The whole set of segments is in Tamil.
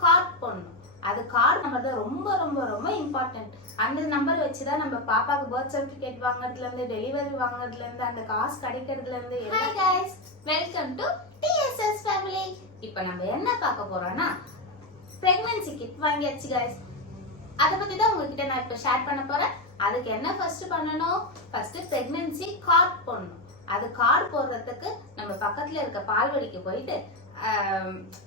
கார்டு போடணும். அது கார்டு நம்பர் தான் ரொம்ப ரொம்ப ரொம்ப இம்பார்ட்டன்ட். அந்த நம்பர் வச்சுதான் நம்ம பாப்பாக்கு பர்த் சர்டிபிகேட் வாங்குறதுல இருந்து, டெலிவரி வாங்குறதுல இருந்து, அந்த காசு கிடைக்கிறதுல இருந்து. Hi guys, welcome to TDS family. இப்போ நம்ம என்ன பார்க்க போறோம்னா பிரெக்னன்சி கிட் வாங்கியாச்சு गाइस. அத பத்தி தான் உங்ககிட்ட நான் இப்போ ஷேர் பண்ண போறேன். அதுக்கு என்ன ஃபர்ஸ்ட் பண்ணணும்? ஃபர்ஸ்ட் பிரெக்னன்சி கார்டு போடணும். அது கார்டு போடுறதுக்கு நம்ம பக்கத்துல இருக்க பால்வடிக்கு போயிட்டு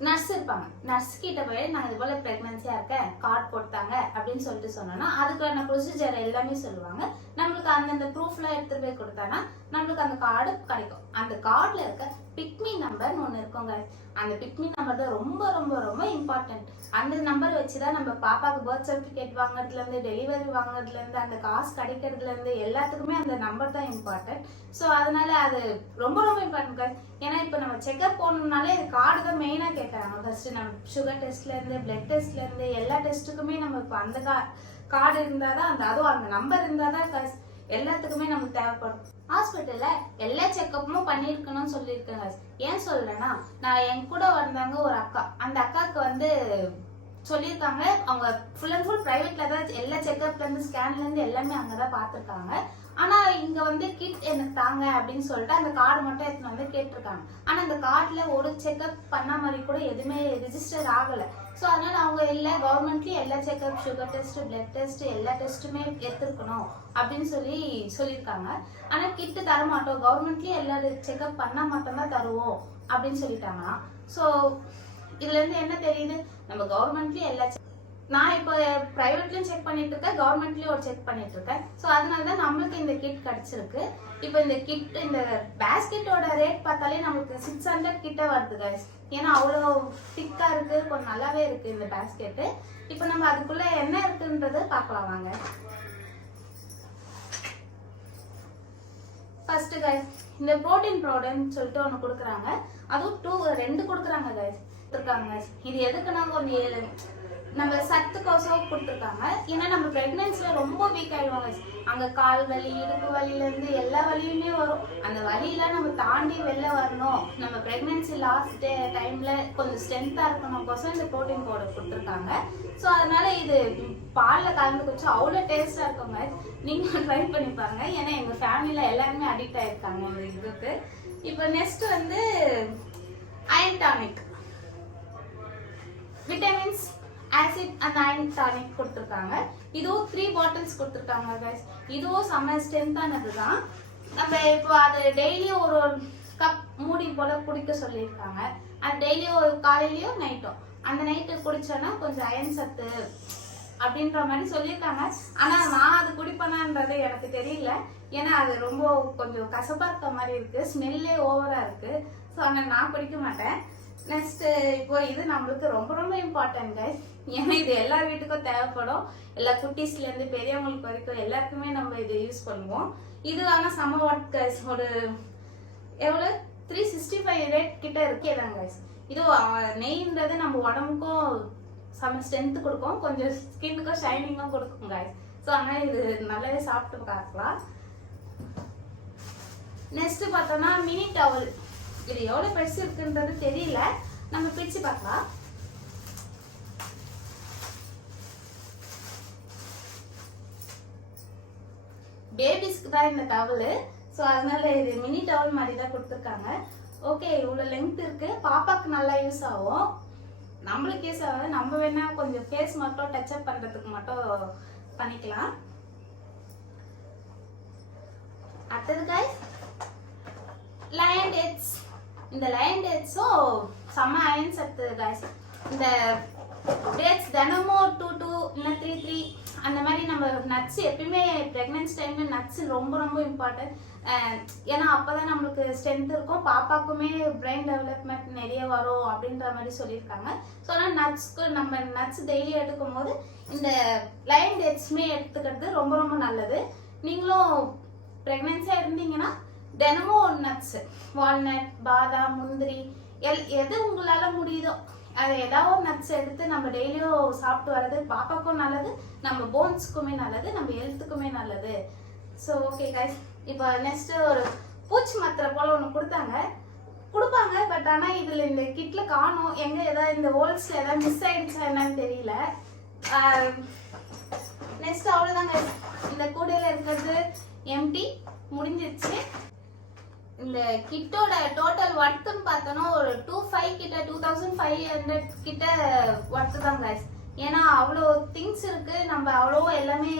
நர்ஸ் இருப்பாங்க, நர்ஸ் கிட்ட போய் நான் இது போல பிரெக்னன்சியா இருக்கேன், கார்டு போட்டாங்க அப்படின்னு சொல்லிட்டு சொன்னோம்னா அதுக்கான ப்ரொசீஜர் எல்லாமே சொல்லுவாங்க. நம்மளுக்கு அந்தந்த ப்ரூஃப்லாம் எடுத்துட்டு போய் கொடுத்தானா நம்மளுக்கு அந்த கார்டு கிடைக்கும். அந்த கார்டுல இருக்க பிக்மி நம்பர்னு ஒன்று இருக்குங்க. அந்த பிக்மி நம்பர் தான் ரொம்ப ரொம்ப ரொம்ப இம்பார்ட்டன்ட். அந்த நம்பர் வச்சுதான் நம்ம பாப்பாக்கு பர்த் சர்டிபிகேட் வாங்குறதுல இருந்து, டெலிவரி வாங்குறதுல இருந்து, அந்த காசு கிடைக்கிறதுல இருந்து எல்லாத்துக்குமே அந்த நம்பர் தான் இம்பார்ட்டன்ட். ஸோ அதனால அது ரொம்ப ரொம்ப இம்பார்ட்டன்ட். ஏன்னா இப்போ நம்ம செக்அப் போகணும்னாலே இது கார்டு தான் மெயினாக கேட்குறாங்க. ஃபர்ஸ்ட் நம்ம சுகர் டெஸ்ட்ல இருந்து, பிளட் டெஸ்ட்ல இருந்து எல்லா டெஸ்ட்டுக்குமே நம்ம இப்போ அந்த கார்டு இருந்தாதான் அதுவும் அந்த நம்பர் இருந்தாதான் எல்லாத்துக்குமே நமக்கு தேவைப்படும். ஹாஸ்பிட்டல்ல எல்லா செக்கப்பும் பண்ணிருக்கணும்னு சொல்லியிருக்காங்க. ஏன் சொல்றேன்னா நான் என் கூட வந்தாங்க ஒரு அக்கா, அந்த அக்காவுக்கு சொல்லியிருக்காங்க அவங்க ஃபுல் அண்ட் ஃபுல் பிரைவேட்ல தான் எல்லா செக்அப்ல இருந்து, ஸ்கேன்ல இருந்து எல்லாமே அங்கதான் பாத்துருக்காங்க. ஆனா இங்க கிட் எனக்கு தாங்க அப்படின்னு சொல்லிட்டு அந்த கார்டு மட்டும் எடுத்துன்னு கேட்டிருக்காங்க. ஆனா அந்த கார்டுல ஒரு செக்அப் பண்ண மாதிரி கூட எதுவுமே ரிஜிஸ்டர் ஆகல. ஸோ அதனால அவங்க இல்லை கவர்மெண்ட்லயும் எல்லா checkup, sugar test, blood test எல்லா டெஸ்ட்டுமே எடுத்துருக்கணும் அப்படின்னு சொல்லியிருக்காங்க. ஆனா கிட்டு தர மாட்டோம், கவர்மெண்ட்லயும் எல்லா செக்அப் பண்ணா மட்டும்தான் தருவோம் அப்படின்னு சொல்லிட்டாங்கன்னா. ஸோ இதுல இருந்து என்ன தெரியுது? நம்ம கவர்மெண்ட்லயும் எல்லா நான் இப்போ பிரைவேட்லயும் செக் பண்ணிட்டு இருக்கேன், கவர்மெண்ட்லயும் ஒரு செக் பண்ணிட்டு இருக்கேன். ஸோ அதனாலதான் நம்மளுக்கு இந்த கிட் கிடைச்சிருக்கு. இப்போ இந்த கிட், இந்த பேஸ்கெட்டோட ரேட் பார்த்தாலே நம்மளுக்கு 600 கிட்ட வருது கைஸ். ஏன்னா அவ்வளோ திக்கா இருக்கு, கொஞ்சம் நல்லாவே இருக்கு இந்த பேஸ்கெட்டு. இப்போ நம்ம அதுக்குள்ள என்ன இருக்குன்றது பார்க்கலாம் வாங்க. ஃபர்ஸ்ட் கைஸ் இந்த புரோட்டீன் பவுடர்னு சொல்லிட்டு ஒன்று கொடுக்குறாங்க. அதுவும் 2 கொடுக்குறாங்க கைஸ். இது எதுக்குன்னா கொஞ்சம் நம்ம சத்துக்கோசம் கொடுத்துருக்காங்க. ஏன்னா நம்ம பிரெக்னன்சில ரொம்ப வீக் ஆயிடுவாங்க. அங்க கால் வலி, இடுப்பு வலியில இருந்து எல்லா வலியுமே வரும். அந்த வலியெல்லாம் நம்ம தாண்டி வெளில வரணும், நம்ம பிரெக்னன்சி லாஸ்ட் டைம்ல கொஞ்சம் ஸ்ட்ரென்த்தா இருக்கணும்கோசம் இந்த ப்ரோட்டீன் பவுடர் கொடுத்துருக்காங்க. ஸோ அதனால இது பாலில் கலந்து குடிச்சு அவ்வளோ டேஸ்டா இருக்குங்க. நீங்க ட்ரை பண்ணி பாருங்க. ஏன்னா எங்க ஃபேமிலியில எல்லாருமே அடிக்ட் ஆயிருக்காங்க இந்த இதுக்கு. இப்போ next iron tonic, vitamins, acid and iron tonic கொடுத்துருக்காங்க. இதுவும் 3 பாட்டில்ஸ் கொடுத்துருக்காங்க கைஸ். இதுவும் செம்ம ஸ்ட்ரென்த்தானது தான். நம்ம இப்போ அது டெய்லியும் ஒரு கப் மூடி போல குடிக்க சொல்லியிருக்காங்க. அது டெய்லியும் ஒரு காலையிலயும் நைட்டும், அந்த நைட்டு குடிச்சோன்னா கொஞ்சம் அயன் சத்து அப்படின்ற மாதிரி சொல்லியிருக்காங்க. ஆனா நான் அது குடிப்பேனான்றது எனக்கு தெரியல. ஏன்னா அது ரொம்ப கொஞ்சம் கசப்பா இருக்க மாதிரி இருக்கு, ஸ்மெல்லே ஓவரா இருக்கு. ஸோ ஆனால் நான் குடிக்க மாட்டேன். நெக்ஸ்ட் இப்போ இது நம்மளுக்கு ரொம்ப ரொம்ப இம்பார்ட்டன்ட் கைஸ். ஏன்னா இது எல்லா வீட்டுக்கும் தேவைப்படும். எல்லா குட்டீஸ்ல இருந்து பெரியவங்களுக்கு வரைக்கும் எல்லாருக்குமே நம்ம இது யூஸ் பண்ணுவோம். இது ஆனால் சம வாட் கைஸ், ஒரு எவ்வளோ 365 ரேட் கிட்ட இருக்கேதான் கைஸ். இது நெய்ன்றது நம்ம உடம்புக்கும் செம ஸ்ட்ரென்த் கொடுக்கும், கொஞ்சம் ஸ்கின்னுக்கும் ஷைனிங்கும் கொடுக்கும் கைஸ். ஸோ ஆனால் இது நல்லாவே சாப்பிட்டு பார்க்கலாம். நெக்ஸ்ட் பார்த்தோம்னா மினி டவல். இது எவ்வளவு பெருசு இருக்குன்றது தெரியல, நம்ம பிரிச்சு பார்க்கலாம். பேபிஸ்க்கு தான் இந்த டவல். ஸோ அதனால இது மினி டவல் மாதிரி தான் கொடுத்துருக்காங்க. ஓகே, இவ்வளோ லெங்த் இருக்கு, பாப்பாக்கு நல்லா யூஸ் ஆகும், நம்மளுக்கு யூஸ் ஆகாது. நம்ம வேணா கொஞ்சம் ஃபேஸ் மட்டும் டச்சப் பண்றதுக்கு மட்டும் பண்ணிக்கலாம். அடுத்தது கைஸ் லயன் டேட்ஸ். இந்த லயன் டேட்ஸும் செம்ம அயன் சத்து கைஸ். இந்த டேட்ஸ் தினமும் 2 இல்லை 3 அந்த மாதிரி நம்ம நட்ஸ் எப்பயுமே பிரெக்னன்சி டைம்ல நட்ஸ் ரொம்ப ரொம்ப இம்பார்ட்டன்ட். ஏன்னா அப்பதான் நம்மளுக்கு ஸ்ட்ரென்த் இருக்கும், பாப்பாக்குமே பிரெயின் டெவலப்மெண்ட் நிறைய வரும் அப்படின்ற மாதிரி சொல்லியிருக்காங்க. ஸோ ஆனால் நட்ஸ்க்கு நம்ம நட்ஸ் டெய்லி எடுக்கும் போது இந்த லயன் டேட்ஸுமே எடுத்துக்கிறது ரொம்ப ரொம்ப நல்லது. நீங்களும் பிரெக்னன்சியா இருந்தீங்கன்னா தினமும் நட்ஸ், வால்நட், பாதாம், முந்திரி எது உங்களால முடியுதோ அது ஏதாவது ஒரு நட்ஸ் எடுத்து நம்ம டெய்லியும் சாப்பிட்டு வர்றது பாப்பாக்கும் நல்லது, நம்ம போன்ஸ்க்குமே நல்லது, நம்ம ஹெல்த்துக்குமே நல்லது. ஸோ ஓகே கைஸ், இப்போ நெக்ஸ்ட் ஒரு பூச்சி மாத்திரை போல ஒன்று கொடுப்பாங்க. பட் பட் ஆனா இதுல இந்த கிட்ல காணோம். எங்க ஏதாவது இந்த ஹோல்ஸ்ல ஏதாவது மிஸ் ஆயிடுச்சா என்னன்னு தெரியல. நெக்ஸ்ட் அவ்வளவுதாங்க. இந்த கூடையில இருக்கிறது எம்டி முடிஞ்சிருச்சு. இந்த கிட்டோட டோட்டல் ஒர்த்துன்னு பார்த்தோன்னா ஒரு 2500 கிட்ட 2500 கிட்ட ஒர்த்து தான் கைஸ். ஏன்னா அவ்வளோ திங்ஸ் இருக்கு. நம்ம அவ்வளோ எல்லாமே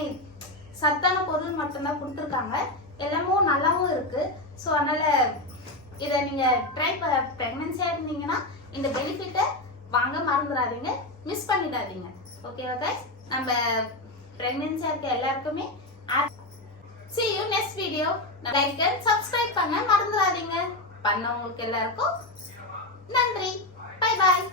சத்தான பொருள் மட்டும்தான் கொடுத்துருக்காங்க. எல்லாமும் நல்லாவும் இருக்கு. ஸோ அதனால இதை நீங்க ப்ரெக்னன்சியா இருந்தீங்கன்னா இந்த பெனிஃபிட்டை வாங்க மறந்துடாதீங்க, மிஸ் பண்ணிடாதீங்க. ஓகேவா கைஸ்? நம்ம ப்ரெக்னன்சியா இருக்க எல்லாருக்குமே see you next video. Like and subscribe பண்ண மறந்துடாதீங்க. பண்ணவங்களுக்கு எல்லாருக்கும் நன்றி. Bye bye.